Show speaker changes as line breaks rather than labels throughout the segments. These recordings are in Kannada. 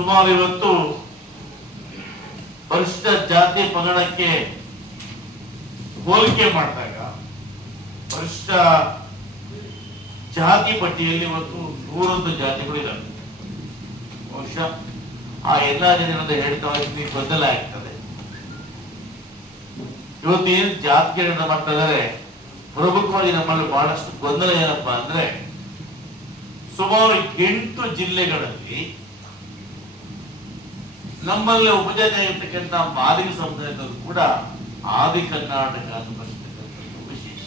ಸುಮಾರು ಇವತ್ತು ಪರಿಶಿಷ್ಟ ಜಾತಿ ಪಂಗಡಕ್ಕೆ ಹೋಲಿಕೆ ಮಾಡಿದಾಗ ಪರಿಶಿಷ್ಟ ಜಾತಿ ಪಟ್ಟಿಯಲ್ಲಿ ಇವತ್ತು ನೂರೊಂದು ಜಾತಿಗಳು ಇದ್ದಾವೆ ಬಹುಶಃ ಆ ಎಲ್ಲ ಜನರಿಂದ ಹೇಳ್ತಾ ಇದ್ದೀನಿ ಗೊಂದಲ ಆಗ್ತದೆ. ಇವತ್ತು ಏನು ಜಾತಿಗಳನ್ನ ಮಾಡ್ತಾ ಇದ್ದಾರೆ ಪ್ರಮುಖವಾಗಿ ನಮ್ಮಲ್ಲಿ ಬಹಳಷ್ಟು ಗೊಂದಲ ಏನಪ್ಪಾ ಅಂದ್ರೆ ಸುಮಾರು ಎಂಟು ಜಿಲ್ಲೆಗಳಲ್ಲಿ ನಮ್ಮಲ್ಲಿ ಉಪಜಾತಿ ಇರ್ತಕ್ಕಂಥ ಮಾದಿಗ ಸಮುದಾಯದವರು ಕೂಡ ಆದಿ ಕರ್ನಾಟಕ ಅಂತ ಬರ್ತಕ್ಕಂಥದ್ದು ವಿಶೇಷ.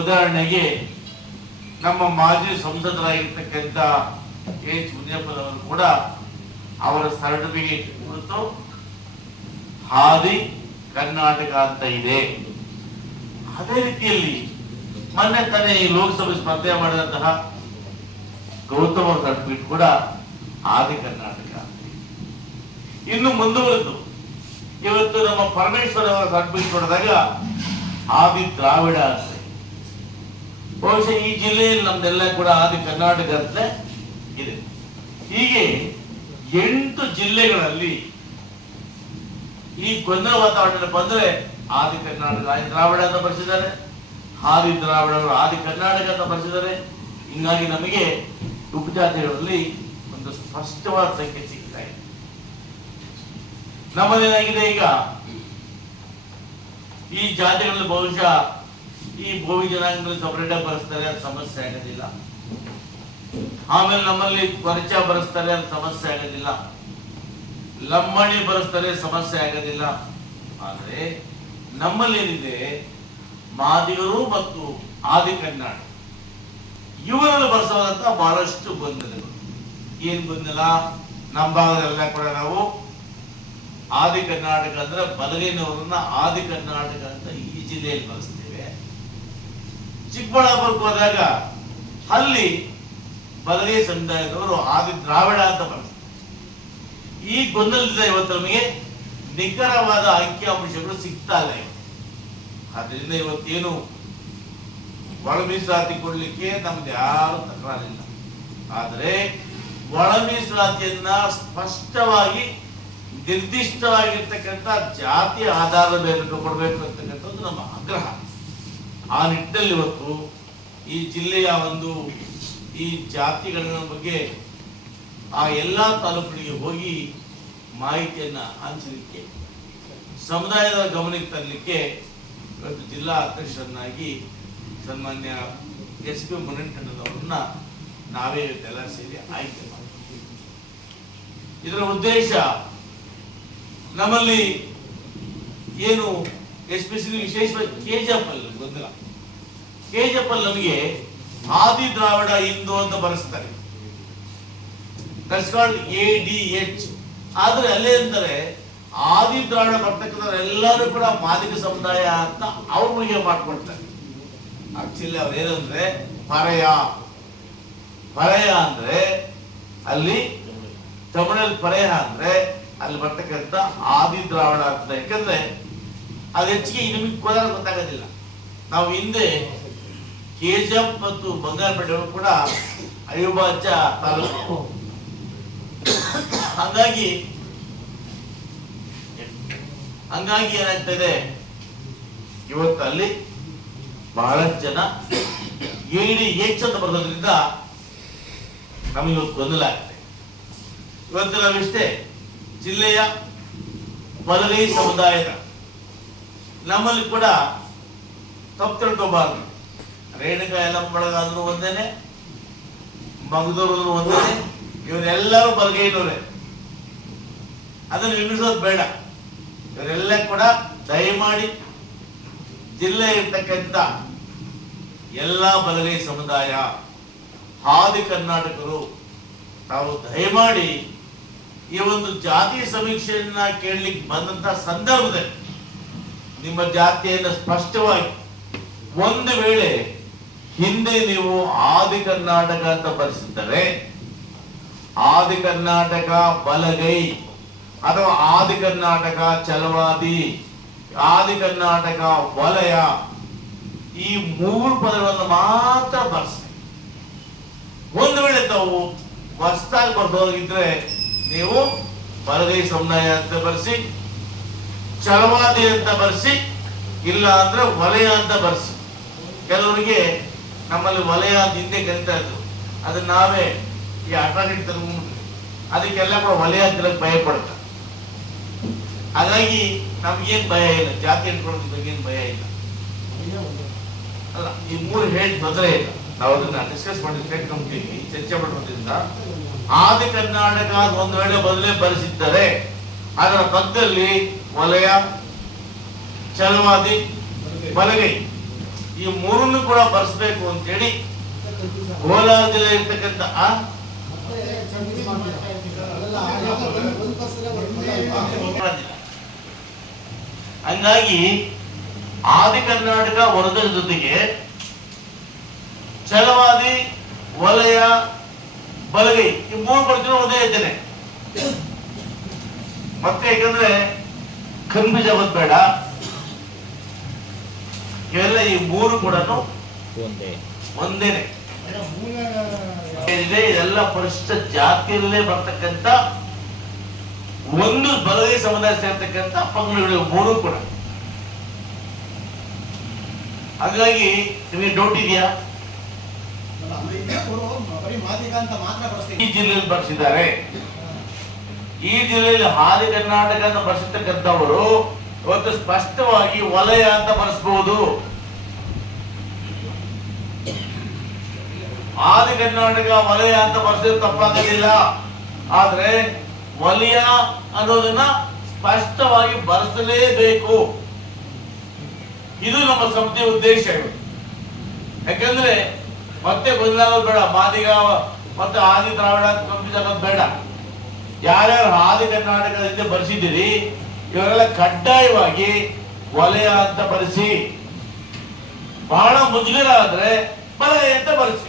ಉದಾಹರಣೆಗೆ ನಮ್ಮ ಮಾಜಿ ಸಂಸದರಾಗಿರ್ತಕ್ಕಂಥ ಎಚ್ ಮುನಿಯಪ್ಪನವರು ಕೂಡ ಅವರ ಸರ್ಟಿಫಿಕೇಟ್ ಕುರಿತು ಹಾದಿ ಕರ್ನಾಟಕ ಅಂತ ಇದೆ. ಅದೇ ರೀತಿಯಲ್ಲಿ ಮೊನ್ನೆ ತಾನೇ ಈ ಲೋಕಸಭೆ ಸ್ಪರ್ಧೆ ಮಾಡಿದಂತಹ ಗೌತಮ ಸರ್ಟಿಫಿಕೇಟ್ ಕೂಡ ಆದಿ ಕರ್ನಾಟಕ. ಇನ್ನು ಮುಂದುವರೆದು. ಇವತ್ತು ನಮ್ಮ ಪರಮೇಶ್ವರ್ ಅವರ ಸರ್ಟಿಫಿಕೇಟ್ ನೋಡಿದಾಗ ಆದಿ ದ್ರಾವಿಡ ಅಂತ ಬಹುಶಃ ಈ ಜಿಲ್ಲೆಯಲ್ಲಿ ನಮ್ದೆಲ್ಲ ಕೂಡ ಆದಿ ಕರ್ನಾಟಕ ಅಂತ ಇದೆ. ಹೀಗೆ ಎಂಟು ಜಿಲ್ಲೆಗಳಲ್ಲಿ ಈ ಗೊಂದಲ ವಾತಾವರಣ ಬಂದ್ರೆ ಆದಿ ಕರ್ನಾಟಕ, ಆದಿ ದ್ರಾವಿಡ ಅಂತ ಬರೆಸಿದ್ದಾರೆ. ಆದಿ ದ್ರಾವಿಡರು ಆದಿ ಕರ್ನಾಟಕ ಅಂತ ಬರೆಸಿದ್ದಾರೆ. ಹಿಂಗಾಗಿ ನಮಗೆ ಉಪಜಾತಿಗಳಲ್ಲಿ ಒಂದು ಸ್ಪಷ್ಟವಾದ ಸಂಖ್ಯೆ ನಮ್ಮದೇನಾಗಿದೆ ಈಗ? ಈ ಜಾತಿಗಳಲ್ಲಿ ಬಹುಶಃ ಈ ಭೂಮಿ ಜನಾಂಗದಲ್ಲಿ ಸಪರೇಟ್ ಆಗಿ ಬರೆಸ್ತಾರೆ ಅದು ಸಮಸ್ಯೆ ಆಗೋದಿಲ್ಲ. ಆಮೇಲೆ ನಮ್ಮಲ್ಲಿ ಪರಿಚಯ ಬರೆಸ್ತಾರೆ ಅದು ಸಮಸ್ಯೆ ಆಗೋದಿಲ್ಲ. ಲಂಬಾಣಿ ಬರೆಸ್ತಾರೆ ಸಮಸ್ಯೆ ಆಗೋದಿಲ್ಲ. ಆದರೆ ನಮ್ಮಲ್ಲಿ ಏನಿದೆ ಮಾದಿಗರು ಮತ್ತು ಆದಿ ಕನ್ನಡ ಇವರಲ್ಲಿ ಬರೆಸೋದಂತ ಬಹಳಷ್ಟು ಬಂದಿದೆ ಏನ್ ಬಂದಿಲ್ಲ ನಮ್ಮ ಭಾಗದಲ್ಲ ಕೂಡ ನಾವು ಆದಿ ಕರ್ನಾಟಕ ಅಂದ್ರೆ ಬಲಗೈನವರನ್ನ ಆದಿ ಕರ್ನಾಟಕ ಅಂತ ಈ ಜಿಲ್ಲೆಯಲ್ಲಿ ಬಳಸ್ತೇವೆ. ಚಿಕ್ಕಬಳ್ಳಾಪುರಕ್ಕೆ ಹೋದಾಗ ಅಲ್ಲಿ ಬಲಗೈ ಸಮುದಾಯದವರು ಆದಿ ದ್ರಾವಿಡ ಅಂತ ಬಳಸ್ತಾರೆ. ಈ ಗೊಂದಲದಿಂದ ಇವತ್ತು ನಮಗೆ ನಿಖರವಾದ ಅಂಕಿಅಂಶಗಳು ಸಿಗ್ತಾ ಇಲ್ಲ. ಆದ್ರಿಂದ ಇವತ್ತೇನು ಒಳ ಮೀಸಲಾತಿ ಕೊಡ್ಲಿಕ್ಕೆ ನಮ್ದು ಯಾರು ತಕರಾರಿಲ್ಲ. ಆದರೆ ಒಳ ಮೀಸಲಾತಿಯನ್ನ ಸ್ಪಷ್ಟವಾಗಿ ನಿರ್ದಿಷ್ಟವಾಗಿರ್ತಕ್ಕಂಥ ಜಾತಿ ಆಧಾರದ ಮೇಲೆ ಕೊಡಬೇಕು ಅಂತಕ್ಕಂಥದ್ದು ನಮ್ಮ ಆಗ್ರಹ. ಆ ನಿಟ್ಟಿನಲ್ಲಿ ಇವತ್ತು ಈ ಜಿಲ್ಲೆಯ ಒಂದು ಈ ಜಾತಿಗಳ ಬಗ್ಗೆ ಆ ಎಲ್ಲ ತಾಲೂಕುಗಳಿಗೆ ಹೋಗಿ ಮಾಹಿತಿಯನ್ನ ಹಂಚಲಿಕ್ಕೆ, ಸಮುದಾಯದ ಗಮನಕ್ಕೆ ತರಲಿಕ್ಕೆ ಇವತ್ತು ಜಿಲ್ಲಾ ಅಧ್ಯಕ್ಷರನ್ನಾಗಿ ಸನ್ಮಾನ್ಯ ಎಸ್ ಪಿ ಮುನಿಂಟಣ್ಣನವರನ್ನ ನಾವೇ ಇವತ್ತೆಲ್ಲ ಸೇರಿ ಆಯ್ಕೆ ಮಾಡಿದ್ವಿ ಇದರ ಉದ್ದೇಶ ನಮ್ಮಲ್ಲಿ ಏನು ಎಸ್ಪೆಷಲಿ ವಿಶೇಷವಾಗಿ ಕೆಜಪಲ್ ಗೊಂದಲ ಕೆಜಪಲ್ ನಮಗೆ ಆದಿ ದ್ರಾವಿಡ ಹಿಂದೂ ಅಂತ ಬರೆಸ್ತಾರೆ. ಎ ಡಿ ಎಚ್ ಆದ್ರೆ ಅಲ್ಲೇ ಅಂತಾರೆ ಆದಿ ದ್ರಾವಿಡ ಬರ್ತಕ್ಕಂಥ ಎಲ್ಲರೂ ಕೂಡ ಮಾದಿಗ ಸಮುದಾಯ ಅಂತ ಅವ್ರಿಗೆ ಮಾಡ್ಕೊಳ್ತಾರೆ ಆಕ್ಚುಲಿ ಅವ್ರು ಏನಂದ್ರೆ ಪರಯ. ಪರಯ ಅಂದ್ರೆ ಅಲ್ಲಿ ತಮಿಳಲ್ಲಿ ಪರಯ ಅಂದ್ರೆ ಅಲ್ಲಿ ಬರ್ತಕ್ಕಂಥ ಆದಿ ದ್ರಾವಣ ಅಂತ ಯಾಕಂದ್ರೆ ಅದು ಹೆಚ್ಚಿಗೆ ನಿಮಗೆ ಕೋಲಾರ ಗೊತ್ತಾಗೋದಿಲ್ಲ. ನಾವು ಹಿಂದೆ ಕೇಜಪ್ ಮತ್ತು ಬಂಗಾರಪೇಟೆ ಕೂಡ ಅವಿಭಾಜ್ಯ ತಾಲೂಕು. ಹಂಗಾಗಿ ಹಂಗಾಗಿ ಏನಾಗ್ತದೆ? ಇವತ್ತು ಅಲ್ಲಿ ಬಹಳಷ್ಟು ಜನ ಏಡಿ ಏಚ್ ಅಂತ ಬರೋದ್ರಿಂದ ನಮಗೆ ಗೊಂದಲ ಆಗ್ತದೆ. ಇವತ್ತು ನಾವಿಷ್ಟೇ ಜಿಲ್ಲೆಯ ಬಲಗೈ ಸಮುದಾಯದ ನಮ್ಮಲ್ಲಿ ಕೂಡ ತಪ್ಪು ತಿಳ್ಕೋಬಾರ್ದು. ರೇಣುಕಾ ಯಲ್ಲಂಬಳಗಾದ್ರು ಒಂದೇನೆ ಮಗದೂರು ಒಂದೇನೆ, ಇವರೆಲ್ಲರೂ ಬಲಗೈನವರೇ. ಅದನ್ನು ವಿಮಿಸೋದು ಬೇಡ. ಇವರೆಲ್ಲ ಕೂಡ ದಯಮಾಡಿ ಜಿಲ್ಲೆ ಇರ್ತಕ್ಕಂಥ ಎಲ್ಲ ಬಲಗೈ ಸಮುದಾಯ ಹಾದಿ ಕರ್ನಾಟಕರು ತಾವು ದಯಮಾಡಿ ಈ ಒಂದು ಜಾತಿ ಸಮೀಕ್ಷೆಯನ್ನ ಕೇಳಲಿಕ್ಕೆ ಬಂದಂತ ಸಂದರ್ಭದಲ್ಲಿ ನಿಮ್ಮ ಜಾತಿಯನ್ನು ಸ್ಪಷ್ಟವಾಗಿ ಒಂದು ವೇಳೆ ಹಿಂದೆ ನೀವು ಆದಿ ಕರ್ನಾಟಕ ಅಂತ ಬರೆಸಿದ್ದರೆ, ಆದಿ ಕರ್ನಾಟಕ ಬಲಗೈ ಅಥವಾ ಆದಿ ಕರ್ನಾಟಕ ಚಲವಾದಿ, ಆದಿ ಕರ್ನಾಟಕ ವಲಯ ಈ ಮೂರು ಪದಗಳನ್ನು ಮಾತ್ರ ಬರೆಸಿ. ಒಂದು ವೇಳೆ ತಾವು ಹೊಸದಾಗಿ ಬರ್ದೋಗಿದ್ರೆ ನೀವು ಬರದೇ ಸಮುದಾಯ ಅಂತ ಬರೆಸಿ ಚಲವಾದಿ ಅಂತ ಬರೆಸಿ, ಇಲ್ಲ ಅಂದ್ರೆ ವಲಯ ಅಂತ ಬರೆಸಿ. ಕೆಲವರಿಗೆ ನಮ್ಮಲ್ಲಿ ವಲಯ ಅಂತ ಹಿಂದೆ ಕರಿತಾ ಇದ್ರು. ಅದನ್ನ ನಾವೇ ಈ ಅಟ್ರಾಕ್ಟ್ ತಗೊಂಡ್ಬಿಟ್ವಿ ಅದಕ್ಕೆಲ್ಲ ಕೂಡ ವಲಯ ಅಂತ ಭಯ ಪಡ್ತಾರೆ ಹಾಗಾಗಿ ನಮ್ಗೇನ್ ಭಯ ಇಲ್ಲ. ಜಾತಿ ಇಟ್ಕೊಳ್ಳೋದ್ರ ಬಗ್ಗೆ ಭಯ ಇಲ್ಲ. ಅಲ್ಲ, ಈ ಮೂರು ಹೇಳಿ ತೊಂದರೆ ಇಲ್ಲ. ನಾವು ಅದನ್ನ ಡಿಸ್ಕಸ್ ಮಾಡಿದ್ರೆ ಕಮಿಟಿಲಿ ಚರ್ಚೆ ಮಾಡೋದ್ರಿಂದ ಆದಿ ಕರ್ನಾಟಕ ಒಂದು ವೇಳೆ ಮೊದಲೇ ಬರೆಸಿದ್ದರೆ ಅದರ ಪಕ್ಕದಲ್ಲಿ ವಲಯ, ಚಲವಾದಿ ಬಲಗೈ ಈ ಮೂರನ್ನು ಕೂಡ ಬರೆಸ್ಬೇಕು ಅಂತೇಳಿ ಕೋಲಾರ ಜಿಲ್ಲೆ ಇರ್ತಕ್ಕಂಥ. ಹಂಗಾಗಿ ಆದಿ ಕರ್ನಾಟಕ ವರದರ ಜೊತೆಗೆ ಛಲವಾದಿ ವಲಯ ಬಲಗೈ ಈ ಮೂರು ಬರ್ತಿರೋ ಒಂದೇ ಇದ್ದೇನೆ ಮತ್ತೆ ಯಾಕಂದ್ರೆ ಕಂಬಿ ಆಗೋದು ಬೇಡ. ಇವೆಲ್ಲ ಈ ಮೂರು ಕೂಡ
ಒಂದೇ.
ಒಂದೇನೆ. ಇದೆ ಇದೆಲ್ಲ ಪರಿಶಿಷ್ಟ ಜಾತಿಯಲ್ಲೇ ಬರ್ತಕ್ಕಂತ ಒಂದು ಬಲಗೈ ಸಮುದಾಯ ಸೇರ್ತಕ್ಕಂಥ ಪಂಗಡಗಳು ಮೂರು ಕೂಡ. ಹಾಗಾಗಿ ನಿಮಗೆ ಡೌಟ್ ಇದೆಯಾ
ಬರೀ ಮಾದಿಗ ಅಂತ ಮಾತ್ರ ಬಳಸ್ತೀವಿ
ಈ ಜಿಲ್ಲೆಯಲ್ಲಿ ಬರ್ಸಿದ್ದಾರೆ. ಈ ಜಿಲ್ಲೆಯಲ್ಲಿ ಹಾದಿ ಕರ್ನಾಟಕ ಅಂತ ಬರ್ಸಿರ್ತಕ್ಕಂಥವರು ಇವತ್ತು ಸ್ಪಷ್ಟವಾಗಿ ವಲಯ ಅಂತ ಬರೆಸಬಹುದು ಆದಿ ಕರ್ನಾಟಕ ವಲಯ ಅಂತ ಬರೆಸಿದ್ರೆ ತಪ್ಪಾಗಲಿಲ್ಲ. ಆದ್ರೆ ವಲಯ ಅನ್ನೋದನ್ನ ಸ್ಪಷ್ಟವಾಗಿ ಬರೆಸಲೇಬೇಕು. ಇದು ನಮ್ಮ ಸಮಿತಿಯ ಉದ್ದೇಶ. ಯಾಕಂದ್ರೆ ಮತ್ತೆ ಬದಲಾಗೋದು ಬೇಡ. ಮಾದಿಗ ಮತ್ತೆ ಆದಿ ದ್ರಾವಿಡ ಬೇಡ. ಯಾರ್ಯಾರು ಆದಿ ಕರ್ನಾಟಕದ ಹಿಂದೆ ಬರೆಸಿದ್ದೀರಿ, ಇವರೆಲ್ಲ ಕಡ್ಡಾಯವಾಗಿ ವಲಯ ಅಂತ ಬರೆಸಿ ಬಹಳ ಮುಜುಗರ ಆದ್ರೆ ಬಲಯ ಅಂತ ಬರೆಸಿ.